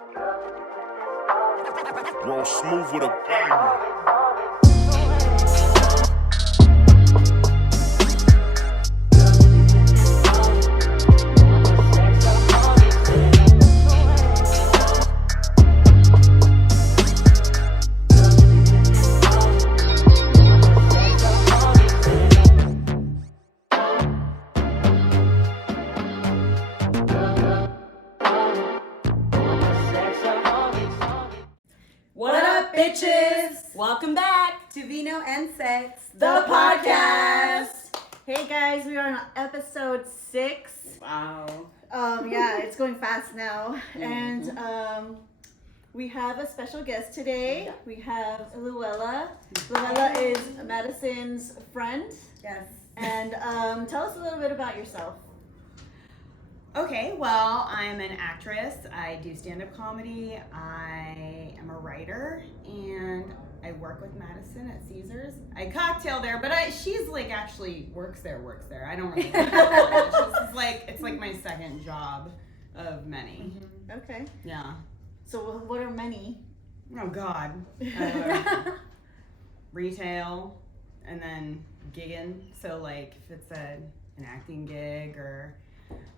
Roll smooth with a bang. What up, bitches? Welcome back to Vino and Sex, the podcast. Hey guys, we are on episode 6. Wow. Yeah, it's going fast now. And we have a special guest today. We have Luella. Luella is Madison's friend. Yes. And tell us a little bit about yourself. Okay, well, I'm an actress. I do stand-up comedy. I am a writer, and I work with Madison at Caesars. I cocktail there, but she's like actually works there. I don't really know. It's like my second job of many. Mm-hmm. Okay. Yeah. So what are many? Oh God. Retail, and then gigging. So like if it's an acting gig or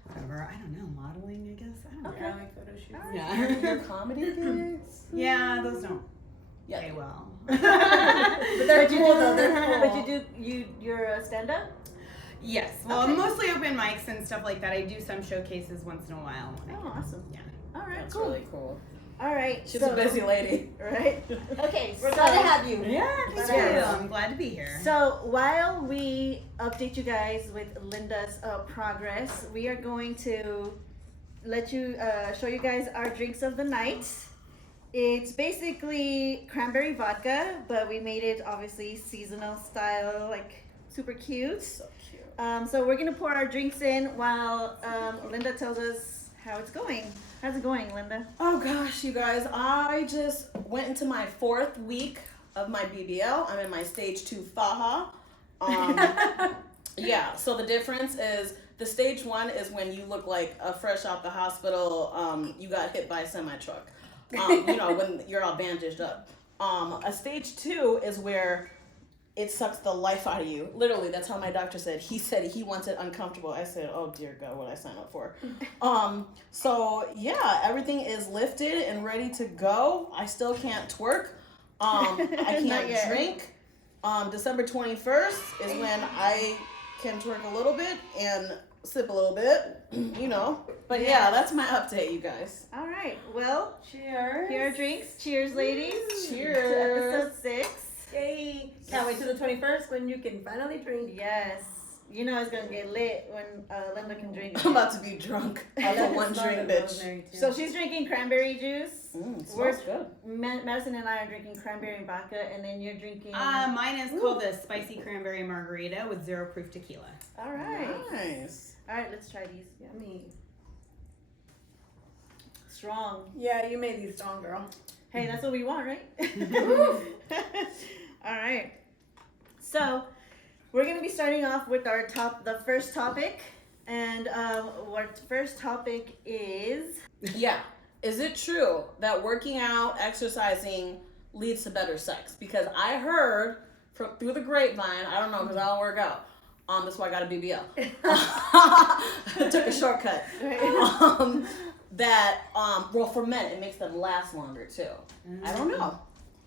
whatever, I don't know, modeling, I guess. I don't know. Okay. Like photo shoots. All right. Yeah. Your comedy gigs? Yeah, those don't Yeah. pay well. But they're cool though. They're cool. But you're a stand-up? Yes. Well, Okay. mostly open mics and stuff like that. I do some showcases once in a while. Oh, awesome. Yeah. All right, That's cool. really cool. All right. She's a busy lady. Right? Okay, We're glad to have you. Yeah, thank you. Yes. I'm glad to be here. So while we update you guys with Linda's progress, we are going to let you show you guys our drinks of the night. It's basically cranberry vodka, but we made it obviously seasonal style, like super cute. So cute. So we're gonna pour our drinks in while Linda tells us how it's going. How's it going, Linda? Oh gosh, you guys, I just went into my 4th week of my BBL. I'm in my stage 2 faja. Yeah, so the difference is the stage 1 is when you look like a fresh out the hospital, you got hit by a semi-truck. When you're all bandaged up. A stage 2 is where it sucks the life out of you. Literally, that's how my doctor said. He said he wants it uncomfortable. I said, oh dear God, what did I sign up for? So yeah, everything is lifted and ready to go. I still can't twerk. I Not can't yet. drink. December 21st is when I can twerk a little bit and sip a little bit, But yeah, that's my update, you guys. All right. Well, Cheers. here are drinks. Cheers, ladies. Cheers. To episode 6. Yay! Can't wait till the 21st when you can finally drink. Yes. You know it's gonna get lit when Linda can drink. I'm about to be drunk. I got one drink, bitch. So she's drinking cranberry juice. It smells good. Madison and I are drinking cranberry and vodka, and then you're drinking. Mine is called the spicy cranberry margarita with 0 proof tequila. All right. Nice. All right, let's try these. Yummy. Strong. Yeah, you made these strong, girl. Hey, that's what we want, right? All right. So, we're gonna be starting off with the first topic, and our first topic is. Yeah. Is it true that working out, exercising leads to better sex? Because I heard through the grapevine, I don't know because I don't work out. That's why I got a BBL. Took a shortcut. Right. Well, for men, it makes them last longer too. I don't know.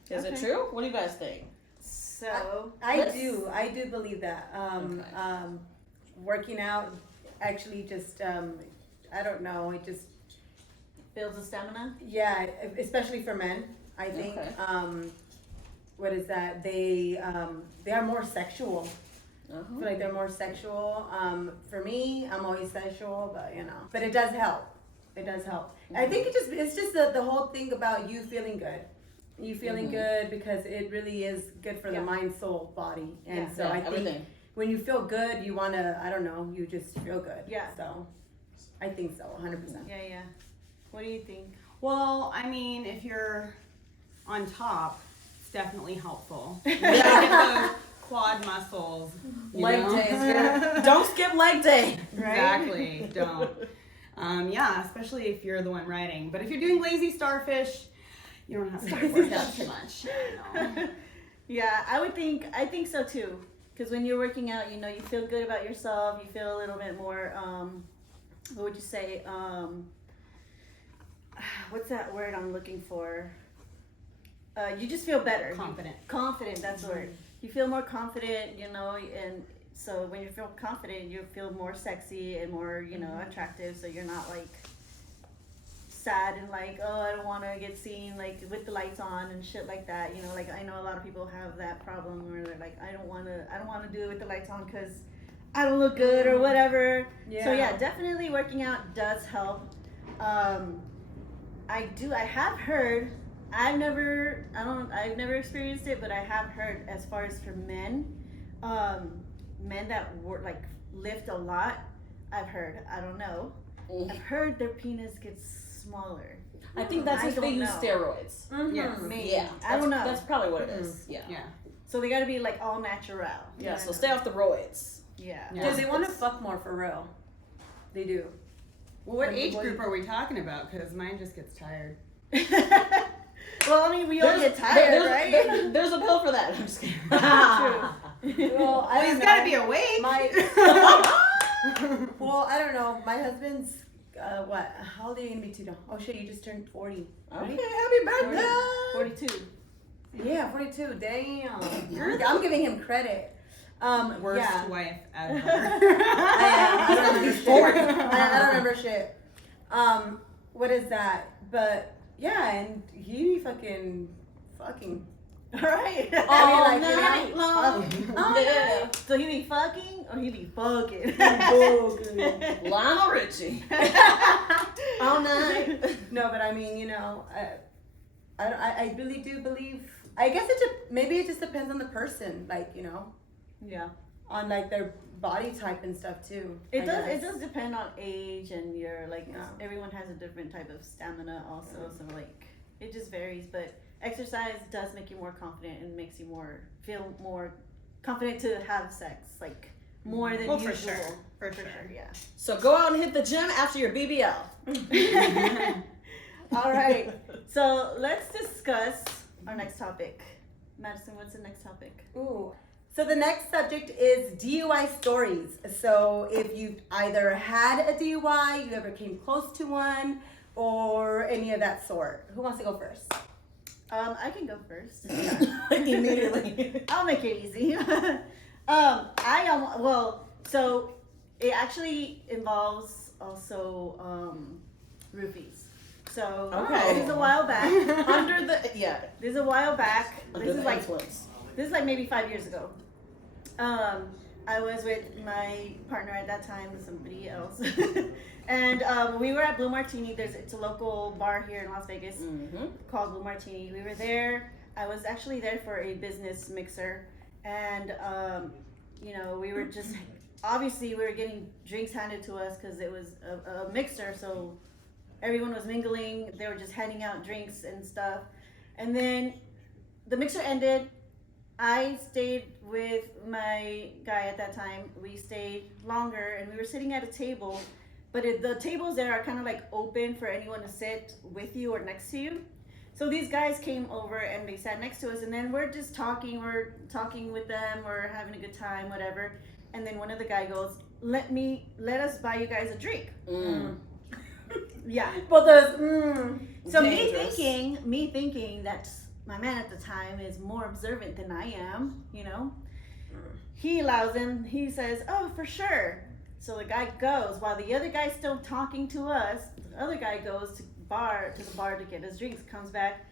Is it Okay. true? What do you guys think? So I do believe that. Okay. Working out actually just, I don't know, it just, builds the stamina. yeah, especially for men, I think. Okay. What is that? They are more sexual. I feel like they're more sexual. For me, I'm always sexual, but it does help. It does help. I think it's just the whole thing about you feeling good. You feeling good because it really is good for the mind, soul, body. And so I think everything. when you feel good, you want to, I don't know, you just feel good. Yeah. So I think so, 100%. Yeah. What do you think? Well, I mean, if you're on top, it's definitely helpful. Yeah. Get those quad muscles. Leg day is good. Don't skip leg day. Exactly. Don't. Yeah, especially if you're the one riding. But if you're doing lazy starfish, you don't have to work out too much. No. Yeah, I think so too. Because when you're working out, you know, you feel good about yourself. You feel a little bit more, what would you say? What's that word I'm looking for? You just feel better. Confident. Confident, that's the word. You feel more confident, you know, and so when you feel confident, you feel more sexy and more, you know, attractive. So you're not like sad and like, oh, I don't want to get seen like with the lights on and shit like that. You know, like I know a lot of people have that problem where they're like, I don't want to do it with the lights on because I don't look good or whatever. So yeah, definitely working out does help. I have heard. I've never experienced it, but I have heard as far as for men, men that work like lift a lot. I've heard. I don't know. I've heard their penis gets smaller. I think that's if they use steroids. Yes. Maybe. Yeah, I don't know. That's probably what it is. Yeah. Yeah. So they got to be like all natural. Yeah. So stay off the roids. Yeah. Because they want to fuck more for real. They do. Well, what age group are we talking about? Because mine just gets tired. Well, I mean, we all get tired, right? There's a pill for that. I'm just kidding. True. Well, I He's don't got to know. be awake. Well, I don't know. My husband's, what? How old are you going to be too? Oh, shit, you just turned 40. Okay, Right? happy birthday. 42. Yeah, 42. Damn. I'm giving him credit. Worst yeah. wife ever. I don't remember shit. I don't remember shit. What is that? But yeah, and he fucking. All right. All night long. Yeah. So he be fucking or he be fucking? Lionel Richie. All night. No, but I mean, you know, I really do believe. I guess maybe it just depends on the person, like, you know, Yeah. on like their body type and stuff too. It I does. guess. It does depend on age and your like. Yeah. Everyone has a different type of stamina, also. So like, it just varies. But exercise does make you more confident and makes you feel more confident to have sex, like more than usual. For sure. For sure. Yeah. So go out and hit the gym after your BBL. All right. So let's discuss our next topic. Madison, what's the next topic? Ooh. So the next subject is DUI stories. So if you've either had a DUI, you ever came close to one, or any of that sort. Who wants to go first? I can go first. Immediately. I'll make it easy. So it actually involves also roofies. So Okay. this is a while back. This is a while back. Under This the is like influence. maybe 5 years ago. I was with my partner at that time, somebody else, and we were at Blue Martini. It's a local bar here in Las Vegas called Blue Martini. We were there. I was actually there for a business mixer, and you know, we were just obviously we were getting drinks handed to us because it was a mixer, so everyone was mingling. They were just handing out drinks and stuff, and then the mixer ended. I stayed with my guy at that time. We stayed longer, and we were sitting at a table, but the tables there are kind of like open for anyone to sit with you or next to you. So these guys came over and they sat next to us, and then we're just talking. We're talking with them. We're having a good time, whatever. And then one of the guy goes, "Let us buy you guys a drink." Yeah. Both those. So Dangerous. me thinking that my man at the time is more observant than I am, you know. He allows him. He says, "Oh, for sure." So the guy goes while the other guy's still talking to us. The other guy goes to the bar to get his drinks. Comes back.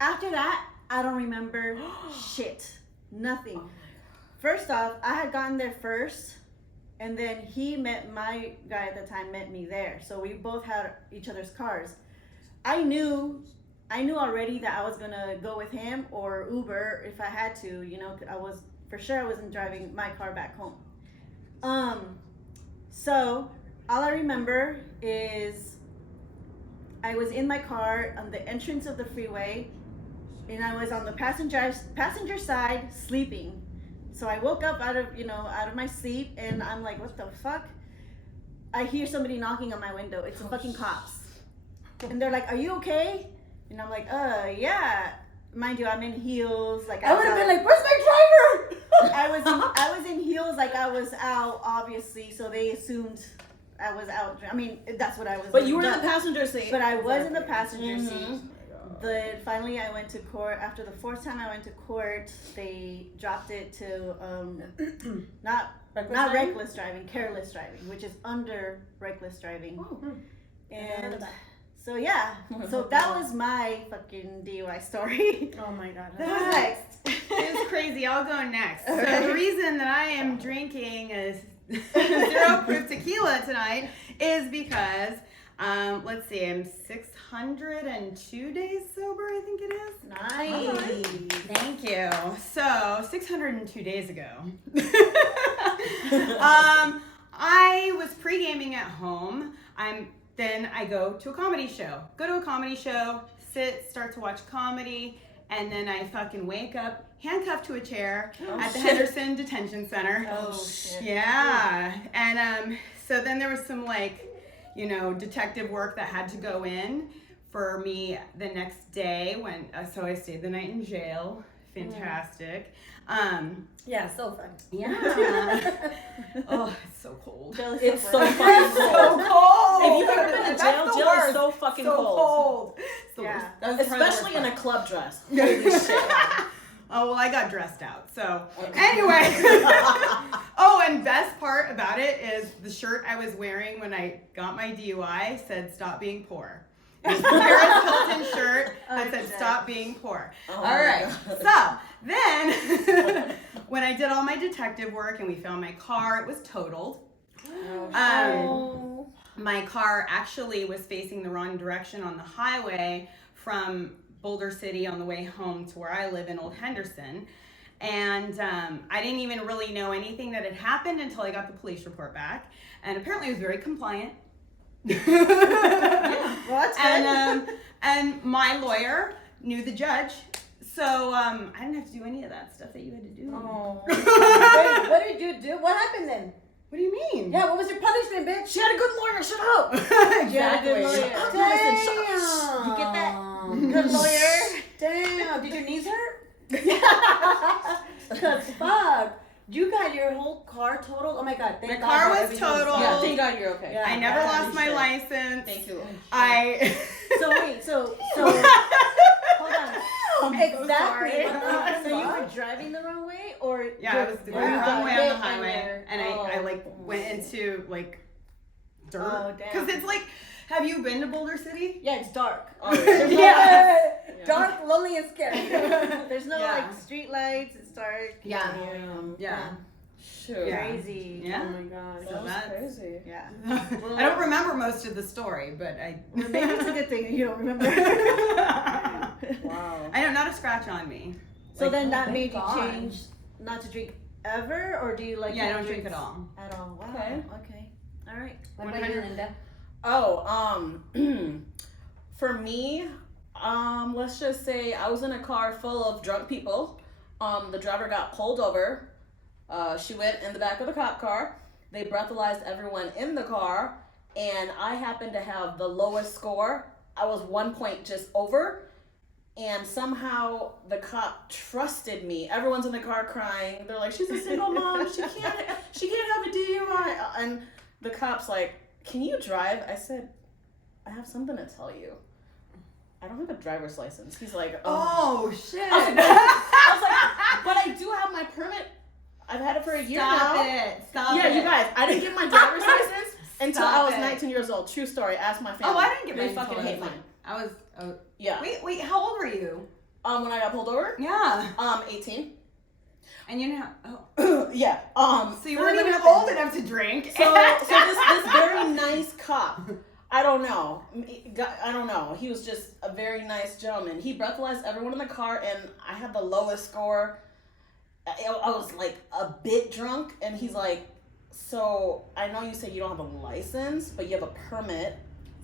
After that, I don't remember shit. Nothing. First off, I had gotten there first, and then my guy at the time met me there. So we both had each other's cars. I knew already that I was gonna go with him or Uber if I had to, you know. I wasn't driving my car back home. So all I remember is I was in my car on the entrance of the freeway, and I was on the passenger side sleeping. So I woke up out of my sleep, and I'm like, what the fuck? I hear somebody knocking on my window. It's the fucking cops. And they're like, "Are you okay?" And I'm like, yeah. Mind you, I'm in heels. Like I would have been like, "Where's my driver?" I was in heels, like I was out, obviously. So they assumed I was out. I mean, that's what I was. But you were in doing. the passenger seat. But I was in the passenger Mhm. seat. Then finally, I went to court. After the fourth time I went to court, they dropped it to not reckless driving, careless driving, which is under reckless driving. Oh. And so yeah, so that was my fucking DUI story. Oh my god. Who's next? It's crazy. I'll go next. So Okay. the reason that I am drinking a 0 proof tequila tonight is because, let's see, I'm 602 days sober, I think it is. Nice. Thank you. So 602 days ago, I was pre-gaming at home. Then I go to a comedy show. Sit, start to watch comedy, and then I fucking wake up handcuffed to a chair at the Henderson Detention Center. Oh shit. Yeah. And so then there was some detective work that had to go in for me the next day when so I stayed the night in jail. Fantastic. Yeah, so fun. Yeah. Oh, it's so cold. It's so fucking cold. cold. If you've ever been to jail is so fucking cold. It's the Yeah. worst. Especially in a club dress. Holy shit. Oh, well, I got dressed out. So, Okay. anyway. Oh, and best part about it is the shirt I was wearing when I got my DUI said, "Stop being poor." It was the Paris Hilton shirt that said, "Stop being poor." Oh All my right. God. So, then, when I did all my detective work and we found my car, it was totaled. My car actually was facing the wrong direction on the highway from Boulder City on the way home to where I live in Old Henderson. And I didn't even really know anything that had happened until I got the police report back. And apparently I was very compliant. Well, that's good. And my lawyer knew the judge. So I didn't have to do any of that stuff that you had to do. Oh. Wait, what did you do? What happened then? What do you mean? Yeah, what was your punishment, bitch? She had a good lawyer, shut up. Exactly. Damn. You get that? Good lawyer. Damn. Did your knees hurt? Cause fuck. You got your whole car totaled? Oh my god. The Thank car God was everything totaled. Yeah, thank God you're okay. Yeah. I never Yeah, lost you my should. license. Thank you. I So wait, so hold on. Exactly. So you were driving the wrong way, or yeah, I was you going the got wrong way on hit the and highway, you're- and oh. I like went into like dirt Oh, damn. because it's like, have you been to Boulder City? Yeah, it's dark. Oh, yeah. Yeah. Dark, lonely, and scary. There's no Yeah. like street lights. It's dark. Yeah. Damn. Yeah. Shoot. Yeah. Crazy. Yeah. Oh my god. That was that's- crazy. Yeah. I don't remember most of the story, but Well, maybe it's a good thing that you don't remember. Wow. I know, not a scratch on me. So Like, then that thank made you God. change not to drink ever, or do you like? Yeah, I have don't drink drinks at all. At all. Wow. Okay. Okay. All right. What about you, Linda? Oh, for me, let's just say I was in a car full of drunk people. The driver got pulled over. She went in the back of the cop car. They breathalyzed everyone in the car, and I happened to have the lowest score. I was 1 point just over, and somehow the cop trusted me. Everyone's in the car crying. They're like, "She's a single mom. She can't have a DUI." And the cop's like, "Can you drive?" I said, "I have something to tell you. I don't have a driver's license." He's like, Oh shit! I was like, "But I do have my permit. I've had it for a year Stop now." it! Stop Yeah, it! you guys, I didn't get my driver's license until I Stop was it. 19 years old. True story. Ask my family. Oh, I didn't get They mine fucking until I hate was mine. I was. Oh, Yeah. wait. How old were you? When I got pulled over, Yeah. 18. And you know. Oh. Yeah. So you weren't even old enough to drink. So this very nice cop, I don't know. He was just a very nice gentleman. He breathalyzed everyone in the car, and I had the lowest score. I was like a bit drunk, and he's like, "So I know you say you don't have a license, but you have a permit.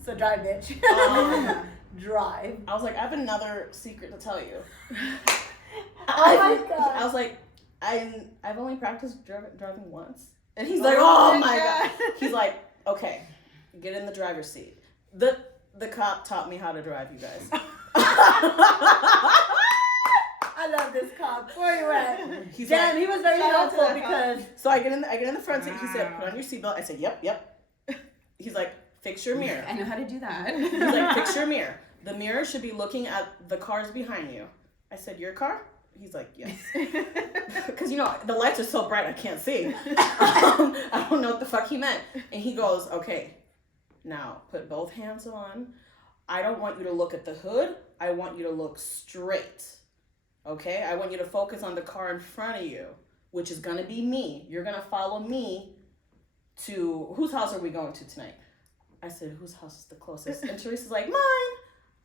So drive, bitch. Drive. I was like, "I have another secret to tell you." Oh my god. I was like, I've only practiced driving once. And he's like, "Oh my god." He's like, Okay, get in the driver's seat. The cop taught me how to drive, you guys. I love this cop. Where you at? He's Damn, like, he was very shout out to helpful that cop. because so I get in the front seat. He said, "Put on your seatbelt." I said, "Yep." He's like, "Fix your mirror." I know how to do that. He's like, "Fix your mirror. The mirror should be looking at the cars behind you." I said, "Your car?" He's like, "Yes." Because, the lights are so bright I can't see. I don't know what the fuck he meant. And he goes, "Okay, now put both hands on. I don't want you to look at the hood. I want you to look straight. Okay? I want you to focus on the car in front of you, which is going to be me. You're going to follow me to, whose house are we going to tonight?" I said, "Whose house is the closest?" And Teresa's like, "Mine.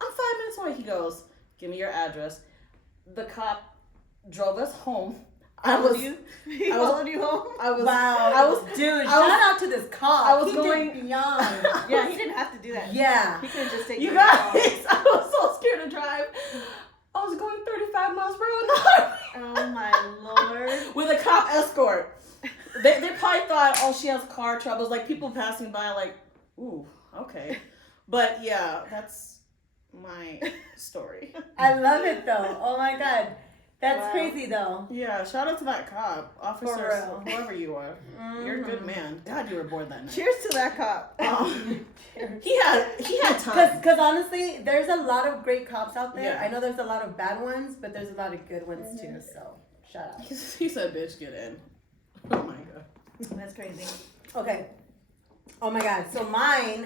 I'm 5 minutes away." He goes, "Give me your address." The cop drove us home. He followed you home? Dude, shout out to this cop. I was he going- did beyond. Yeah, he didn't have to do that. Yeah. He could have just taken You it guys, off. I was so scared to drive. I was going 35 miles per hour in the highway Oh my lord. with a cop escort. They probably thought, "Oh, she has car troubles." Like, people passing by, like, "Ooh, okay." But yeah, that's my story. I love it though. Oh my god. That's Wow. crazy though. Yeah, shout out to that cop, officers, real. whoever you are. You're a good man. God, you were bored that night. Cheers to that cop. He had time. Because honestly, there's a lot of great cops out there. Yeah. I know there's a lot of bad ones, but there's a lot of good ones too. So shout out. He said, "Bitch, get in." Oh my god. That's crazy. Okay. Oh my god. So mine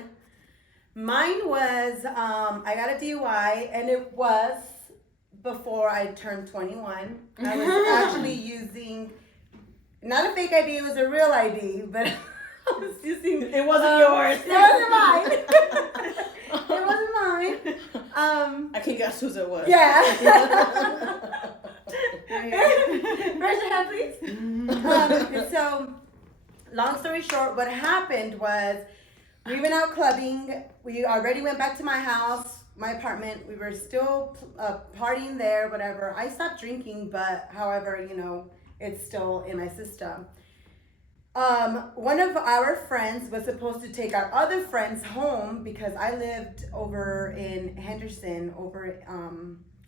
was I got a DUI and it was before I turned 21. I was actually using not a fake ID, it was a real ID, but I was using It wasn't yours. It wasn't mine. It wasn't mine. I can guess whose it was. Yeah. Raise your hand, please. So, long story short, what happened was we went out clubbing. We already went back to my house, my apartment. We were still partying there, whatever. I stopped drinking, but however, it's still in my system. One of our friends was supposed to take our other friends home because I lived over in Henderson, over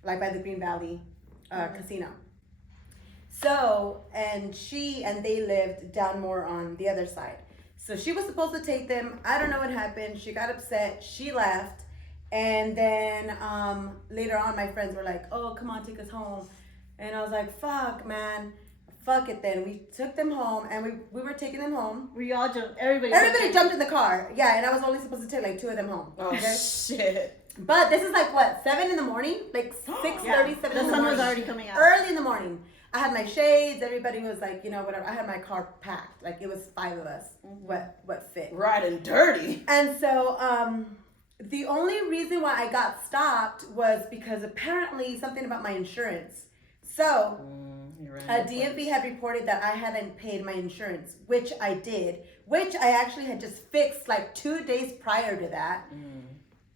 like by the Green Valley Casino. So, and they lived down more on the other side. So she was supposed to take them. I don't know what happened. She got upset. She left. And then later on, my friends were like, "Oh, come on, take us home." And I was like, "Fuck, man. Fuck it then." We took them home and we were taking them home. We all jumped. Everybody Jumped in the car. Yeah, and I was only supposed to take like 2 of them home. Oh shit. But this is like what, 7 in the morning? Like 6:30, 7 in The the sun was morning. already coming out. Early in the morning. I had my shades. Everybody was like, whatever. I had my car packed. Like it was 5 of us. What fit. Riding dirty. And so the only reason why I got stopped was because apparently something about my insurance. So a DMV had reported that I hadn't paid my insurance, which I did, which I actually had just fixed like 2 days prior to that.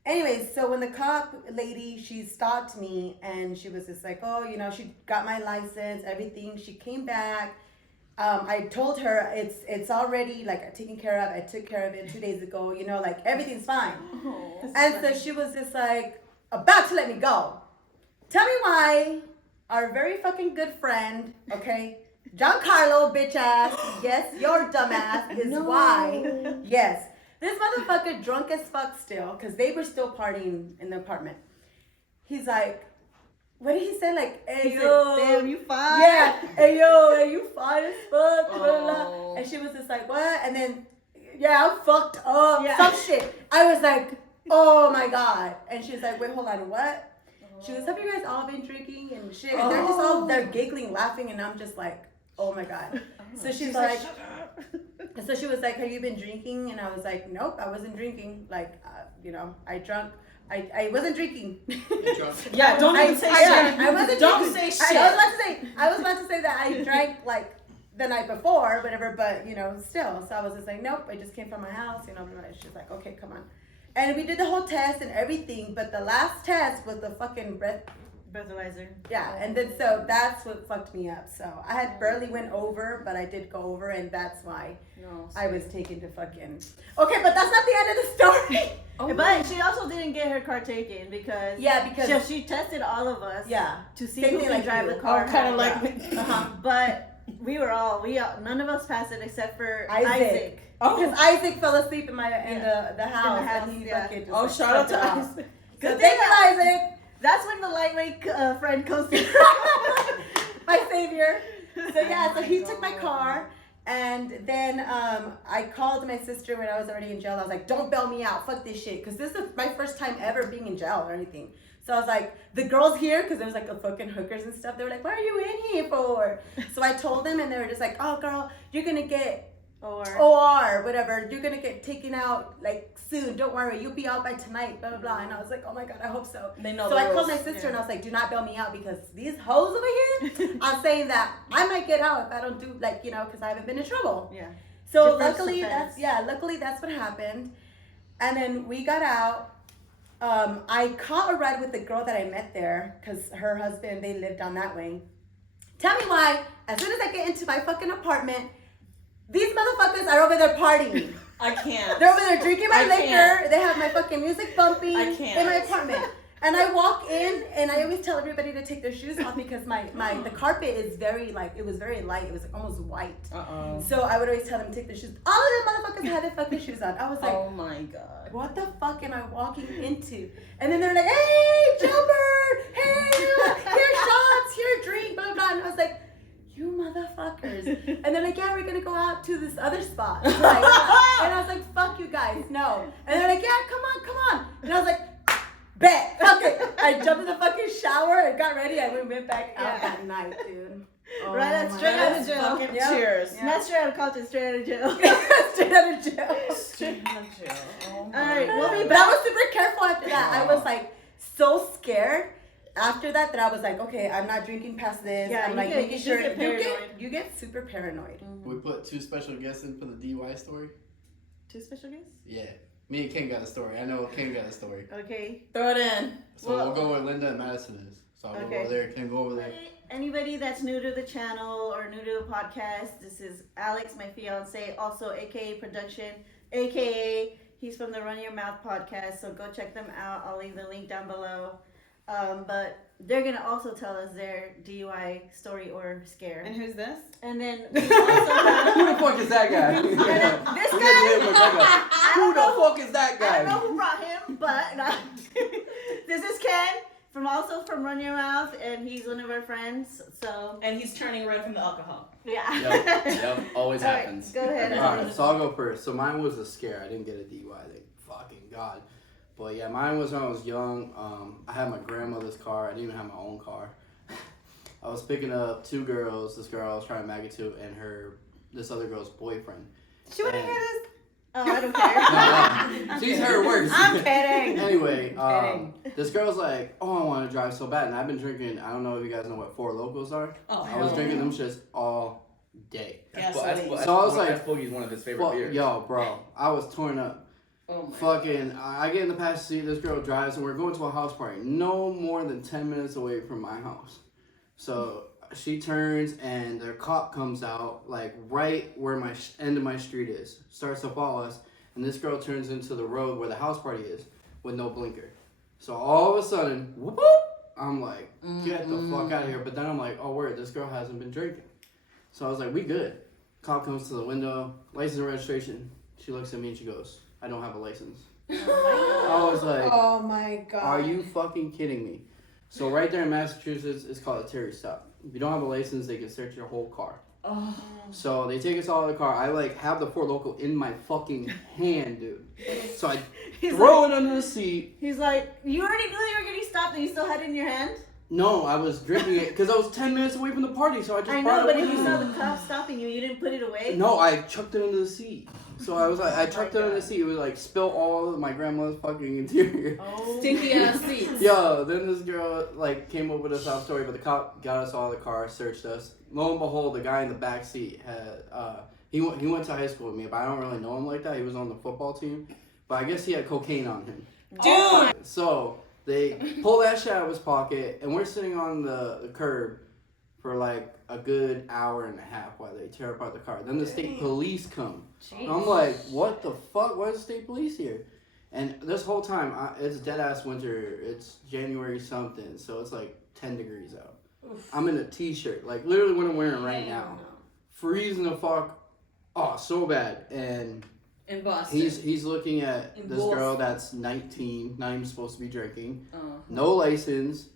Anyways, so when the cop lady, she stopped me and she was just like, "Oh, she got my license, everything." She came back. I told her it's already like taken care of. I took care of it 2 days ago, like everything's fine. And so she was just like about to let me go. Tell me why our very fucking good friend, okay, Giancarlo, bitch ass, yes, your dumb ass is why. Yes. This motherfucker drunk as fuck still, because they were still partying in the apartment. He's like, what did he say? Like, "Hey, He yo. said, "Damn, you fine." Yeah. "Hey, yo, hey, you fine as fuck." Oh. Blah, blah. And she was just like, "What?" And then, "Yeah, I'm fucked up." Yeah. Some shit. I was like, "Oh my God." And she was like, "Wait, hold on, what?" She goes, "Have you guys all been drinking and shit?" And they're giggling, laughing, and I'm just like, "Oh my God." So she's like, and so she was like, "Have you been drinking?" And I was like, "Nope, I wasn't drinking. Like, I drunk. I wasn't drinking." Yeah, don't even say shit. I wasn't Don't drinking. say shit. I was about to say that I drank like the night before, whatever, but still. So I was just like, "Nope, I just came from my house." She's like, "Okay, come on." And we did the whole test and everything, but the last test was the fucking breath breathalyzer. Yeah, and then so that's what fucked me up. So I had barely went over, but I did go over, and that's why I was taken to fucking. Okay, but that's not the end of the story. But she also didn't get her car taken because she tested all of us to see Same who thing can like drive you. the car. Kind of like me. But we all none of us passed it except for Isaac. Because Isaac fell asleep in the house. And he fucking just, shout out to fucked it off. Isaac. So thank you, Isaac. That's when the lightweight friend comes to My savior. So he took my car. And then I called my sister when I was already in jail. I was like, don't bail me out. Fuck this shit. Because this is my first time ever being in jail or anything. So I was like, the girls here, because there was like a fucking hookers and stuff. They were like, what are you in here for? So I told them, and they were just like, oh, girl, you're going to get OR, whatever. You're going to get taken out like soon. Don't worry. You'll be out by tonight, blah, blah, blah. And I was like, oh my God, I hope so. They know so the I called rules. my sister and I was like, do not bail me out because these hoes over here are saying that I might get out if I don't do because I haven't been in trouble. Yeah. So luckily that's what happened. And then we got out. I caught a ride with the girl that I met there because her husband, they lived down that way. Tell me why, as soon as I get into my fucking apartment, these motherfuckers are over there partying. I can't. They're over there drinking my liquor. Can't. They have my fucking music bumping I can't. in my apartment. And I walk in, and I always tell everybody to take their shoes off because the carpet is very it was very light. It was like almost white. So I would always tell them to take their shoes. All of them motherfuckers had their fucking shoes on. I was like, oh my God, what the fuck am I walking into? And then they're like, hey, Jumper, hey, here shots, here drink, blah, blah, blah. And I was like, you motherfuckers. And they're like, yeah, we're gonna go out to this other spot. And I was like, fuck you guys, no. And they're like, yeah, come on. And I was like, bet. Okay. I jumped in the fucking shower and got ready. I went back out that night, dude. Oh, right, that's straight out of jail. Cheers. Yeah. Not straight out of Compton, straight out of jail. Straight out of jail. Straight out of jail. Oh my All right, we'll be God. But I was super careful after that. I was like so scared after that I was like, okay, I'm not drinking past this. Yeah, I'm like making sure you get super paranoid. We put 2 special guests in for the DUI story. 2 special guests? Yeah. Me and Ken got a story. I know Ken got a story. Okay. Throw it in. So we'll go where Linda and Madison is. So I'll go over there. Ken, go over there. Anybody that's new to the channel or new to the podcast, this is Alex, my fiance, also aka production, aka he's from the Run Your Mouth podcast. So go check them out. I'll leave the link down below. But they're gonna also tell us their DUI story or scare. And who's this? And then we also have, Who the fuck is that guy? this We're guy. gonna hit him with that guy. Who the fuck is that I don't know guy? who brought him, but this is Ken from Run Your Mouth, and he's one of our friends. So And he's turning red from the alcohol. yeah. Yep, always All right, happens. go ahead. Alright, so I'll go first. So mine was a scare. I didn't get a DUI, thank fucking God. But yeah, mine was when I was young. I had my grandmother's car. I didn't even have my own car. I was picking up 2 girls. This girl I was trying to mag it to, and this other girl's boyfriend. She wanna hear this? Oh, I don't care. No, she's heard worse. I'm kidding. Anyway, this girl's like, oh, I want to drive so bad. And I've been drinking, I don't know if you guys know what 4 Locos are. Oh, I was drinking them shits all day. That's So I was like, that's Foogie's one of his favorite beers. Yo, bro, I was torn up. Oh my Fucking, I get in the passenger seat, this girl drives, and we're going to a house party. No more than 10 minutes away from my house. So she turns, and the cop comes out, like, right where my end of my street is. Starts to follow us, and this girl turns into the road where the house party is with no blinker. So all of a sudden, whoop, I'm like, get the fuck out of here. But then I'm like, oh, word, this girl hasn't been drinking. So I was like, we good. Cop comes to the window, license and registration. She looks at me and she goes, I don't have a license. I was like, Oh my God. are you fucking kidding me? So right there in Massachusetts, it's called a Terry stop. If you don't have a license, they can search your whole car. Oh. So they take us all out of the car. I like have the Ford Local in my fucking hand, dude. So I throw it under the seat. He's like, you already knew you were getting stopped, and you still had it in your hand. No, I was drinking it because I was 10 minutes away from the party, so I just I brought know, it but if with you me. saw the cops stopping you, you didn't put it away. No, I chucked it under the seat. So I was like, I chucked it under the seat. It would like spill all of my grandma's fucking interior. Oh. Stinky ass seats. Yo, then this girl like came up with a sob story, but the cop got us all in the car, searched us. Lo and behold, the guy in the back seat had he went to high school with me, but I don't really know him like that. He was on the football team, but I guess he had cocaine on him. Dude! So They pull that shit out of his pocket, and we're sitting on the curb for like a good hour and a half while they tear apart the car. Then the state police come. I'm like, what the fuck? Why is the state police here? And this whole time, it's dead ass winter. It's January something, so it's like 10 degrees out. Oof. I'm in a t-shirt, like literally what I'm wearing right now. Freezing the fuck. Oh, so bad. And in Boston, he's looking at this girl that's 19, not even supposed to be drinking, no license.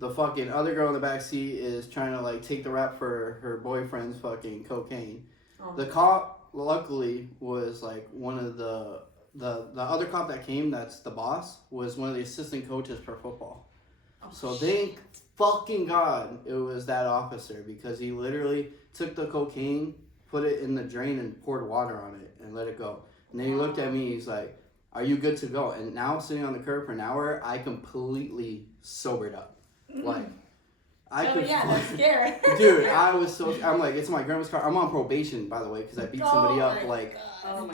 The fucking other girl in the back seat is trying to like take the rap for her boyfriend's fucking cocaine. The cop, luckily, was like one of the other cop that came, that's the boss, was one of the assistant coaches for football. So thank fucking God it was that officer, because he literally took the cocaine, put it in the drain, and poured water on it and let it go. And then he looked at me, he's like, "Are you good to go?" And now sitting on the curb for an hour, I completely sobered up. Like, that's scary. Dude, I'm like, it's my grandma's car. I'm on probation, by the way, because I beat somebody up like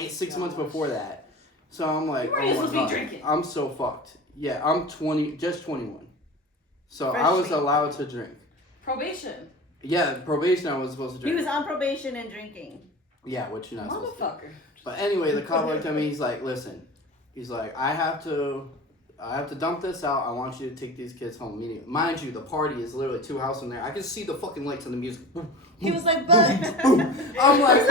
6 months before that. So I'm like, I'm so fucked. Yeah, I'm 20, just 21. So I was allowed to drink. Probation. Yeah, probation, I was supposed to drink. He was on probation and drinking. Yeah, which you're not supposed to. Motherfucker. But anyway, the cop looked at me, he's like, "Listen," he's like, I have to dump this out. I want you to take these kids home immediately. Mind you, the party is literally 2 houses in there. I can see the fucking lights and the music. Boom, He was like, "But I'm like,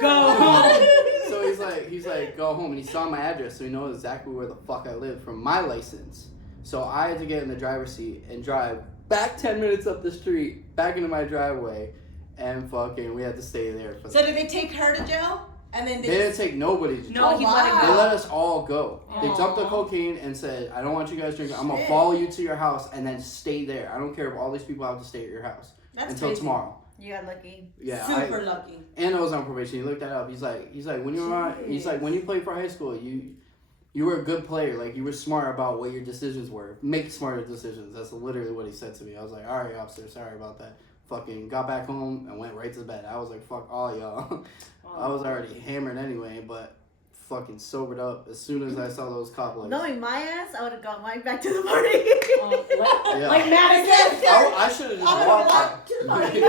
go home." So he's like, "Go home," and he saw my address, so he knows exactly where the fuck I live from my license. So I had to get in the driver's seat and drive back 10 minutes up the street, back into my driveway, and fucking we had to stay there. So did they take her to jail? And then they didn't take nobody to jail. No, he let him They go. let us all go. They dumped the cocaine and said, "I don't want you guys drinking. I'm gonna follow you to your house and then stay there. I don't care if all these people have to stay at your house until tomorrow." You got lucky. Yeah, super lucky. And I was on probation. He looked that up. He's like when you were when you played for high school, you were a good player. Like, you were smart about what your decisions were. Make smarter decisions. That's literally what he said to me. I was like, "All right, officer, sorry about that." Fucking got back home and went right to bed. I was like, "Fuck all y'all." I was already hammered anyway, but fucking sobered up as soon as I saw those cop lights. Knowing my ass, I would have gone right back to the party. Yeah. Like Madison. I should have just walked. To the party. My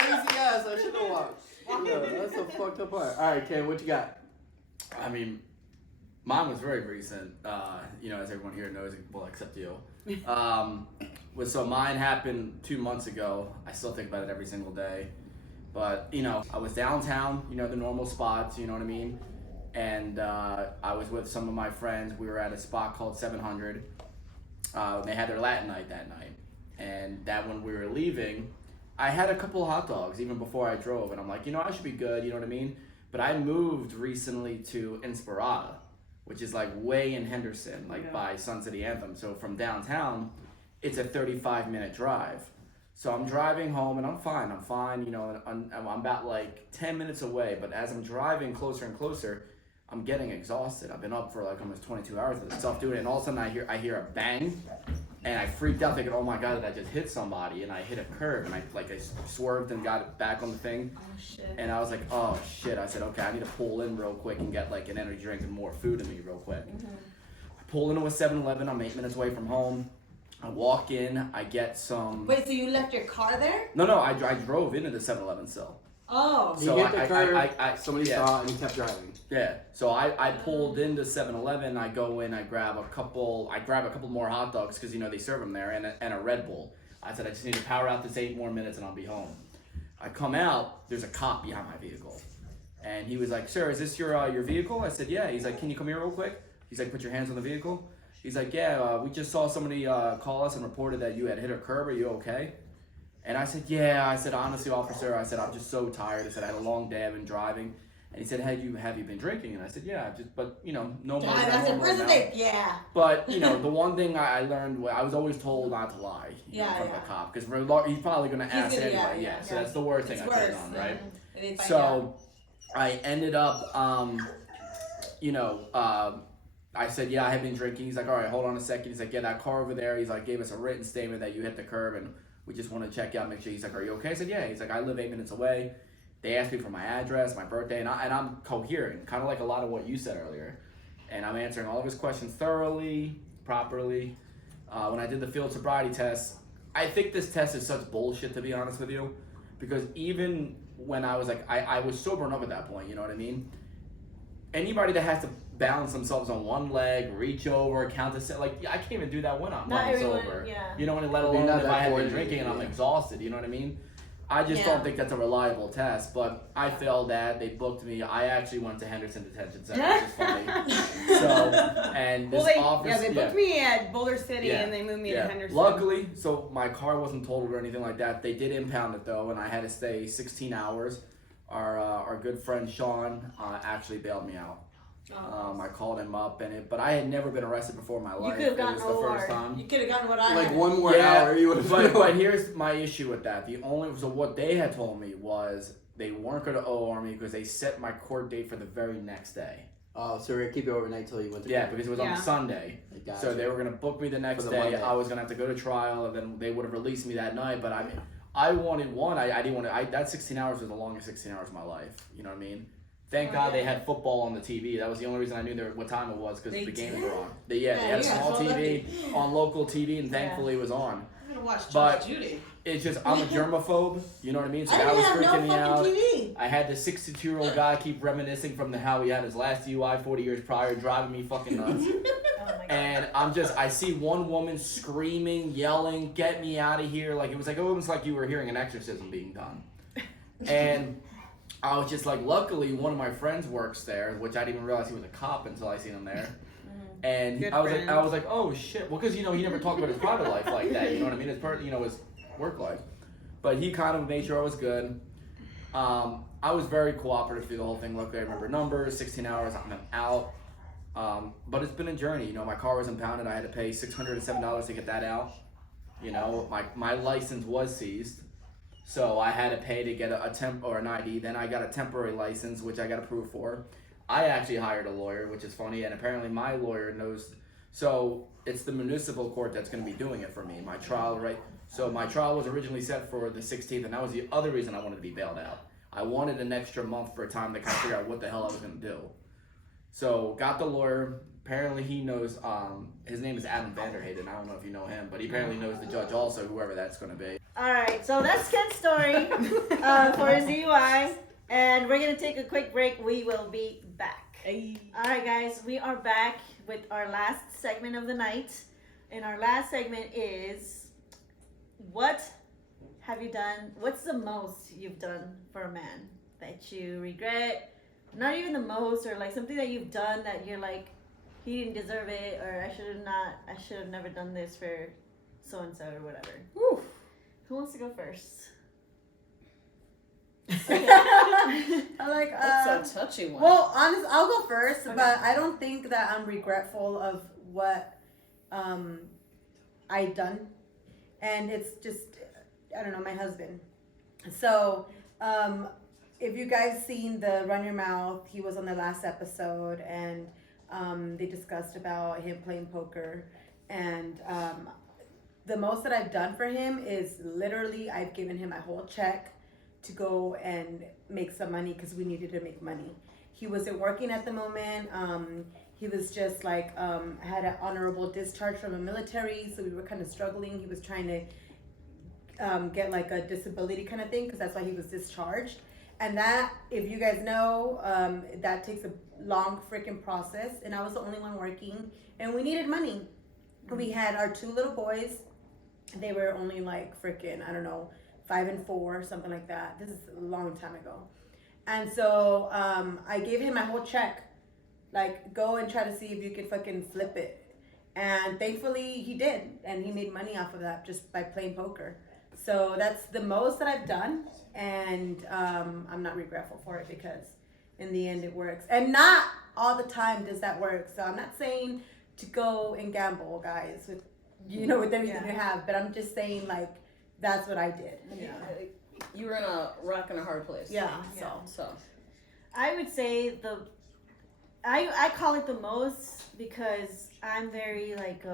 lazy ass, I should have walked. Yeah, that's the fucked up part. All right, Ken, what you got? I mean, mine was very recent. As everyone here knows, well, except you. So mine happened 2 months ago. I still think about it every single day. But, I was downtown, the normal spots, you know what I mean? And I was with some of my friends. We were at a spot called 700. They had their Latin night that night. And that when we were leaving, I had a couple of hot dogs even before I drove. And I'm like, I should be good, you know what I mean? But I moved recently to Inspirada, which is like way in Henderson, by Sun City Anthem. So from downtown, it's a 35-minute drive. So I'm driving home and I'm fine, I'm about like 10 minutes away, but as I'm driving closer and closer, I'm getting exhausted. I've been up for like almost 22 hours of this stuff doing it, and all of a sudden I hear a bang, and I freaked out thinking, "Oh my God, did I just hit somebody?" And I hit a curb, and I swerved and got it back on the thing. Oh shit. And I was like, "Oh shit." I said, "Okay, I need to pull in real quick and get like an energy drink and more food in me real quick." I pull into a 7-Eleven, I'm 8 minutes away from home. I walk in, I get some... Wait, so you left your car there? No, I drove into the 7-Eleven still. Oh. So you hit the curb, somebody saw, and you kept driving. Yeah, so I pulled into 7-Eleven, I go in, I grab a couple more hot dogs, because, they serve them there, and a Red Bull. I said, I just need to power out this 8 more minutes and I'll be home. I come out, there's a cop behind my vehicle. And he was like, "Sir, is this your vehicle?" I said, "Yeah." He's like, "Can you come here real quick?" He's like, "Put your hands on the vehicle." He's like, "Yeah, we just saw somebody call us and reported that you had hit a curb. Are you okay?" And I said, "Yeah." I said, "Honestly, officer," I said, "I'm just so tired." I said, "I had a long day. I've been driving." And he said, "Have you been drinking?" And I said, "Yeah, but no more than normal now." Yeah. But, the one thing I learned, I was always told not to lie in front of a cop, because he's probably going to ask anyway. Yeah, so that's the worst thing I could have done, right? So I ended up, I said, "Yeah, I have been drinking." He's like, "All right, hold on a second." He's like, "Yeah, that car over there." He's like, gave us a written statement that you hit the curb, and we just want to check out, make sure. He's like, "Are you okay?" I said, "Yeah." He's like, "I live 8 minutes away." They asked me for my address, my birthday, and I'm coherent, kind of like a lot of what you said earlier. and I'm answering all of his questions thoroughly, properly. When I did the field sobriety test, I think this test is such bullshit, to be honest with you, because even when I was like, I was sober enough at that point, you know what I mean? Anybody that has to balance themselves on one leg, reach over, count to set, like, I can't even do that when I'm Not everyone, sober. yeah. You know what I mean? Let You're alone not if that I have been coordinated, drinking and I'm yeah. exhausted, you know what I mean? I just Yeah. don't think that's a reliable test, but I failed that. They booked me. I actually went to Henderson Detention Center, which is funny. So, and this office, they booked me at Boulder City and they moved me to Henderson. Luckily, so my car wasn't totaled or anything like that. They did impound it though, and I had to stay 16 hours. Our good friend Sean actually bailed me out. I called him up, but I had never been arrested before in my life. could've It gotten was the first OR. time. You could have gotten what I Like had. one more hour, you would have. But here's my issue with that. So what they had told me was they weren't going to OR me because they set my court date for the very next day. Oh, so we're gonna keep you overnight till you went to. Yeah, because it was on Sunday. Gotcha. So they were going to book me the next For the day. Monday. I was going to have to go to trial, and then they would have released me that night. But I wanted one. I didn't want to. That 16 hours was the longest 16 hours of my life. You know what I mean? Thank God they had football on the TV. That was the only reason I knew what time it was, because the games were on. They had a small TV on local TV, and thankfully it was on. I'm gonna watch But Judy. it's just, I'm a germaphobe, you know what I mean? So I that didn't was have no freaking me fucking out. TV. I had this 62-year-old guy keep reminiscing from how he had his last DUI 40 years prior, driving me fucking nuts. Oh my God. And I see one woman screaming, yelling, "Get me out of here!" Like it was almost like you were hearing an exorcism being done. And I was just like, luckily one of my friends works there, which I didn't even realize he was a cop until I seen him there. And Good I friend. was like, oh shit. Well, because he never talked about his private life like that. You know what I mean? His work life. But he kind of made sure I was good. I was very cooperative through the whole thing. Luckily, I remember numbers. 16 hours, I'm out. But it's been a journey. You know, my car was impounded. I had to pay $607 to get that out. You know, my license was seized. So I had to pay to get a temp or an ID. Then I got a temporary license, which I got approved for. I actually hired a lawyer, which is funny, and apparently my lawyer knows. So it's the municipal court that's going to be doing it for me. My trial, right? So my trial was originally set for the 16th, and that was the other reason I wanted to be bailed out. I wanted an extra month for a time to kind of figure out what the hell I was going to do. So got the lawyer. Apparently he knows. His name is Adam Vanderhayden. I don't know if you know him, but he apparently knows the judge also, whoever that's going to be. All right, so that's Ken's story for his DUI, and we're gonna take a quick break. We will be back. All right, guys, we are back with our last segment of the night, and our last segment is, what have you done? What's the most you've done for a man that you regret? Not even the most, or like something that you've done that you're like, he didn't deserve it, or I should have never done this for so and so or whatever. Woo. Who wants to go first? I like. That's a touchy one. Well, honest, I'll go first, but I don't think that I'm regretful of what I done, and it's just, I don't know, my husband. So, if you guys seen the Run Your Mouth, he was on the last episode, and they discussed about him playing poker, and the most that I've done for him is literally I've given him my whole check to go and make some money because we needed to make money. He wasn't working at the moment. He was just like had an honorable discharge from the military, so we were kind of struggling. He was trying to get like a disability kind of thing because that's why he was discharged. And that, if you guys know, that takes a long freaking process. And I was the only one working, and we needed money. We had our 2 little boys. They were only like freaking, I don't know, 5 and 4, something like that. This is a long time ago. And so I gave him my whole check. Like, go and try to see if you can fucking flip it. And thankfully he did. And he made money off of that just by playing poker. So that's the most that I've done. And I'm not regretful for it because in the end it works. And not all the time does that work. So I'm not saying to go and gamble, guys, with with everything you have. But I'm just saying, like, that's what I did. Yeah. You were in a rock and a hard place. Yeah. So. I would say I call it the most because I'm very like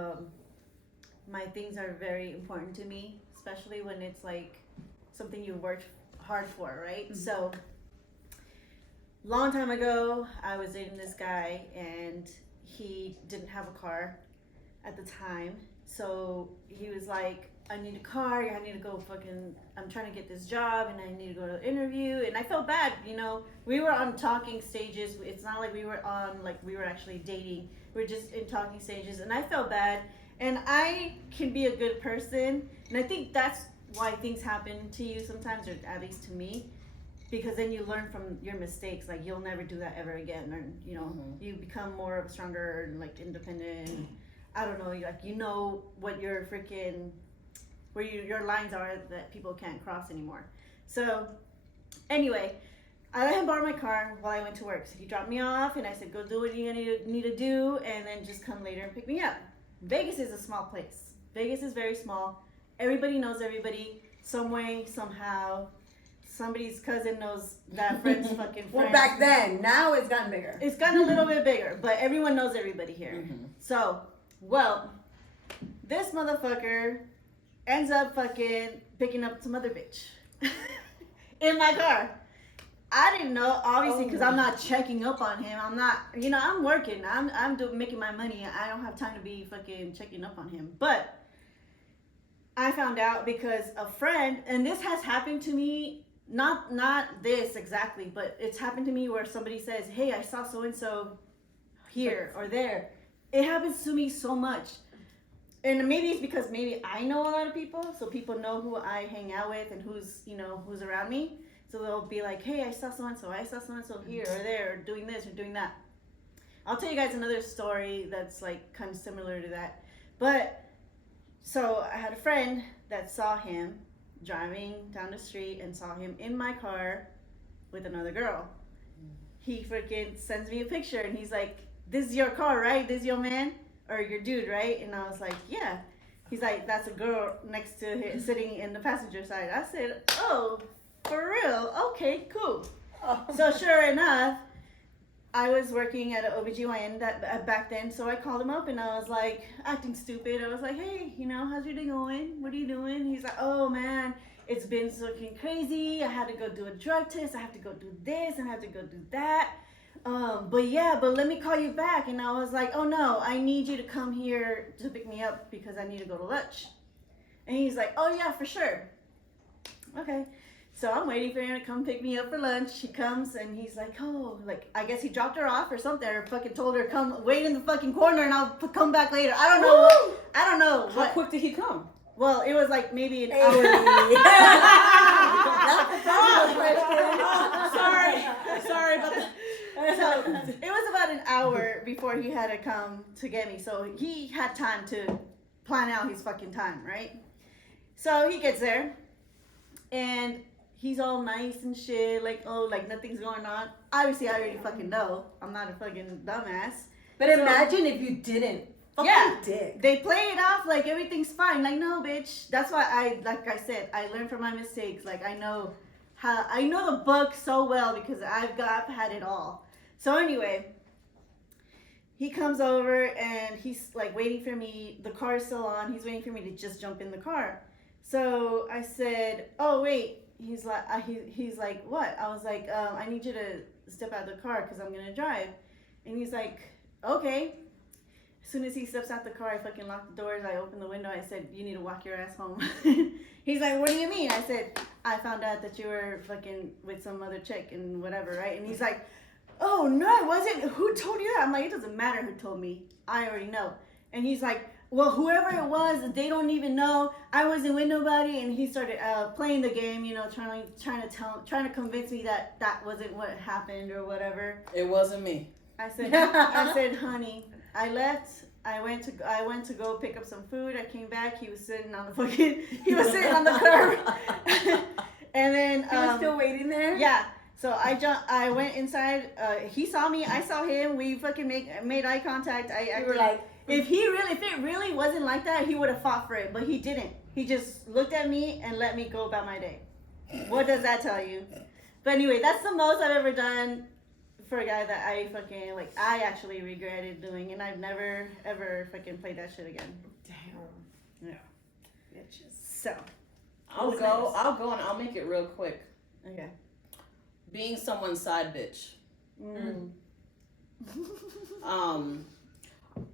my things are very important to me, especially when it's like something you worked hard for, right? Mm-hmm. So long time ago I was dating this guy, and he didn't have a car at the time. So he was like, I need a car. I need to go I'm trying to get this job and I need to go to an interview. And I felt bad, we were on talking stages. It's not like we were actually dating. We were just in talking stages. And I felt bad. And I can be a good person. And I think that's why things happen to you sometimes, or at least to me. Because then you learn from your mistakes. Like, you'll never do that ever again. And, you become more of a stronger and, like, independent. I don't know, like, what your freaking, where your lines are that people can't cross anymore. So, anyway, I let him borrow my car while I went to work. So he dropped me off, and I said, go do what you need to do, and then just come later and pick me up. Vegas is a small place. Vegas is very small. Everybody knows everybody, some way, somehow. Somebody's cousin knows that friend's fucking friend. Well, back then. Now it's gotten bigger. It's gotten a little bit bigger, but everyone knows everybody here. Mm-hmm. So, well, this motherfucker ends up fucking picking up some other bitch in my car. I didn't know, obviously, because I'm not checking up on him. I'm not, I'm working. I'm making my money. I don't have time to be fucking checking up on him. But I found out because a friend, and this has happened to me, not this exactly, but it's happened to me where somebody says, hey, I saw so-and-so here or there. It happens to me so much. And maybe it's because maybe I know a lot of people, so people know who I hang out with and who's around me. So they'll be like, hey, I saw so-and-so here or there, or doing this or doing that. I'll tell you guys another story that's like kind of similar to that. But, so I had a friend that saw him driving down the street and saw him in my car with another girl. He freaking sends me a picture and he's like, this is your car, right? This is your man? Or your dude, right? And I was like, yeah. He's like, that's a girl next to him sitting in the passenger side. I said, oh, for real? Okay, cool. So sure enough, I was working at an OBGYN back then, so I called him up and I was like, acting stupid. I was like, hey, how's your day going? What are you doing? He's like, oh man, it's been fucking crazy. I had to go do a drug test. I have to go do this and I have to go do that. But let me call you back. And I was like, oh no, I need you to come here to pick me up because I need to go to lunch. And he's like, oh yeah, for sure. Okay. So I'm waiting for him to come pick me up for lunch. He comes and he's like, oh, like, I guess he dropped her off or something, or fucking told her, come wait in the fucking corner and I'll come back later. I don't know. How quick did he come? Well, it was like maybe an hour. Sorry about that. So it was about an hour before he had to come to get me. So he had time to plan out his fucking time, right? So he gets there and he's all nice and shit, like, oh, like nothing's going on. Obviously, I already fucking know. I'm not a fucking dumbass. But imagine if you didn't. Yeah, dick. They play it off like everything's fine. Like, no, bitch. That's why like I said, I learned from my mistakes. Like, I know the book so well because I've had it all. So anyway, he comes over and he's like waiting for me. The car is still on. He's waiting for me to just jump in the car. So I said, oh wait. He's like, what? I was like, I need you to step out of the car because I'm gonna drive. And he's like, okay. As soon as he steps out the car, I fucking lock the doors. I open the window. I said, you need to walk your ass home. He's like, what do you mean? I said, I found out that you were fucking with some other chick and whatever, right? And he's like, oh, no, it wasn't. Who told you that? I'm like, it doesn't matter who told me. I already know. And he's like, well, whoever it was, they don't even know. I wasn't with nobody. And he started playing the game, trying to convince me that that wasn't what happened or whatever. It wasn't me. I said, honey, I left. I went to go pick up some food. I came back. He was sitting on the curb. And then he was still waiting there. Yeah. So I went inside. He saw me. I saw him. We fucking made eye contact. We were like, if it really wasn't like that, he would have fought for it. But he didn't. He just looked at me and let me go about my day. What does that tell you? But anyway, that's the most I've ever done for a guy that I actually regretted doing, and I've never ever fucking played that shit again. Damn. Yeah. Bitches. So. I'll go and I'll make it real quick. Okay. Being someone's side bitch.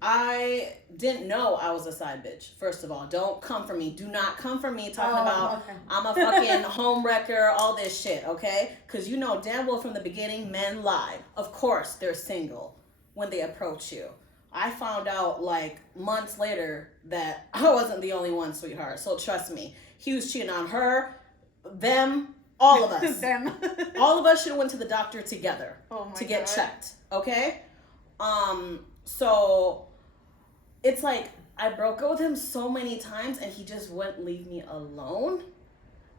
I didn't know I was a side bitch. First of all, don't come for me. Do not come for me talking about I'm a fucking home wrecker, all this shit, okay? Because you know damn well from the beginning, men lie. Of course, they're single when they approach you. I found out like months later that I wasn't the only one, sweetheart. So trust me, he was cheating on her, them, all of us. Them. All of us should have went to the doctor together to get God. checked, okay? So it's like I broke up with him so many times and he just wouldn't leave me alone.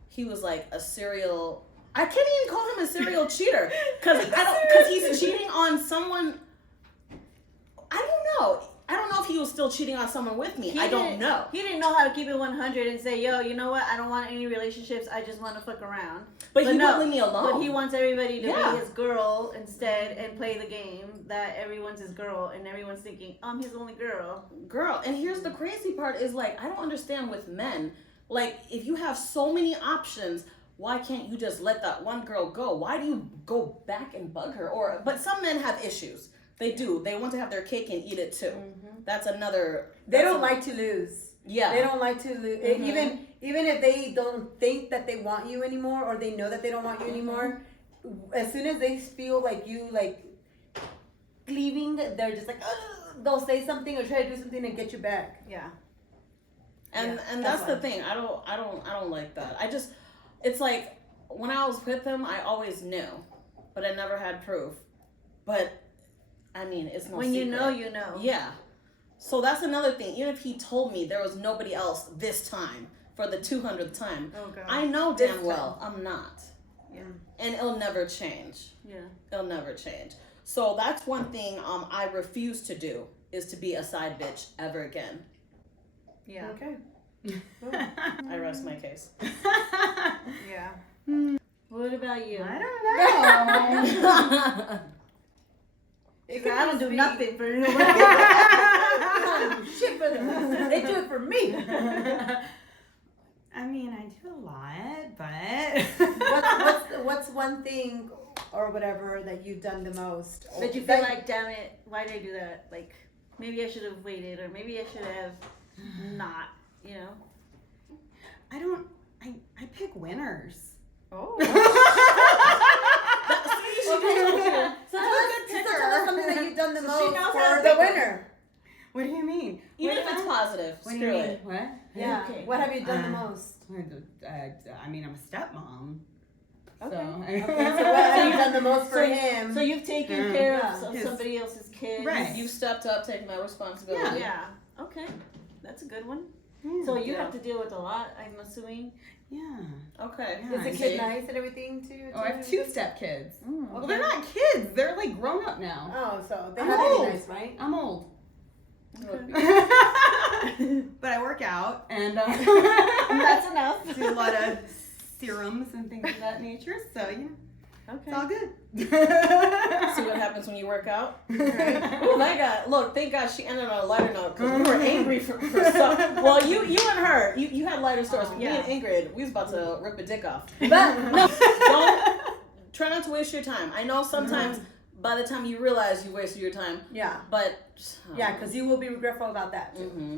He was like a serial, I can't even call him a serial cheater because he's cheating on someone. I don't know if he was still cheating on someone with me. I don't know. He didn't know how to keep it 100 and say, yo, you know what? I don't want any relationships. I just want to fuck around. But he won't leave me alone. But he wants everybody to be his girl instead and play the game that everyone's his girl and everyone's thinking, I'm his only girl. Girl, and here's the crazy part is like, I don't understand with men. Like, if you have so many options, why can't you just let that one girl go? Why do you go back and bug her? But some men have issues. They do. They want to have their cake and eat it too. Mm-hmm. That's another. They don't like to lose. Yeah. They don't like to lose. Mm-hmm. Even if they don't think that they want you anymore, or they know that they don't want you anymore, as soon as they feel like you like leaving, they're just like, they'll say something or try to do something and get you back. Yeah. And that's the thing. I don't like that. It's like when I was with them, I always knew, but I never had proof. But I mean, it's no when secret. you know, you know. Yeah. So that's another thing. Even if he told me there was nobody else this time for the 200th time, I know damn well I'm not. Yeah. And it'll never change. Yeah. It'll never change. So that's one thing I refuse to do is to be a side bitch ever again. Yeah. Okay. I rest my case. Yeah. What about you? I don't know. I don't do nothing for nobody. I don't do shit for them. They do it for me. I mean, I do a lot, but What's one thing or whatever that you've done the most? But you feel like, damn it, why did I do that? Like, maybe I should have waited, or maybe I should have not, you know? I pick winners. Oh. So tell us something that you've done the most knows how for to the pick winner. What do you mean? Even if it's positive, What do screw you mean? it. What? Yeah. Okay. What have you done the most? I mean, I'm a stepmom. Okay. Okay, so what have you done the most for him? So you've taken care Yeah. of somebody else's kids. Right. You stepped up, taking my responsibility. Yeah. Okay. That's a good one. So you have to deal with a lot, I'm assuming. Yeah. Okay. Yeah. Is the kid nice and everything too? Oh, I have 2 stepkids. Mm. Well, they're not kids. They're like grown up now. Oh, so they I'm have to old. be nice, right? I'm old. Okay. But I work out and That's enough. do a lot of serums and things of that nature. So yeah, Okay. it's all good. See what happens when you work out? Oh my God! Look, thank God she ended on a lighter note because we were angry for stuff. Well, you and her, you had lighter stories. Me and Ingrid, we was about to rip a dick off. But No, don't try not to waste your time. I know sometimes by the time you realize you wasted your time, yeah, but because you will be regretful about that too. Mm-hmm.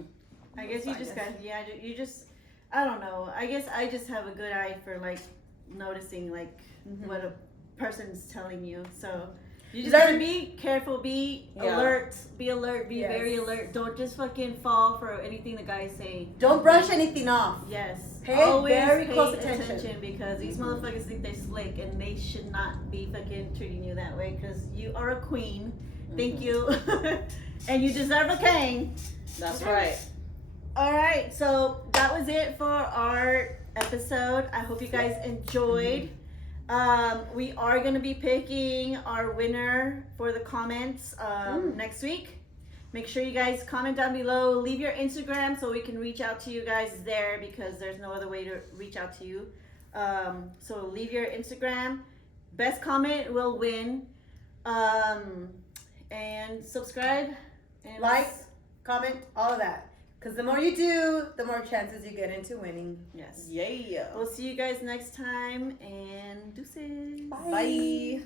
I guess you just got, you just, I don't know. I guess I just have a good eye for like noticing like what a person's telling you. So you just gotta be careful, be alert, be very alert. Don't just fucking fall for anything the guys say. Don't brush anything off. Yes. Pay Always very pay close attention. because these motherfuckers think they're slick and they should not be fucking treating you that way because you are a queen. Thank you. And you deserve a king. That's right. All right, so that was it for our episode. I hope you guys enjoyed. We are going to be picking our winner for the comments next week. Make sure you guys comment down below. Leave your Instagram so we can reach out to you guys there because there's no other way to reach out to you. So leave your Instagram. Best comment will win. And subscribe. And Like, comment, all of that. Because the more you do, the more chances you get into winning. Yes. Yeah. We'll see you guys next time and deuces. Bye.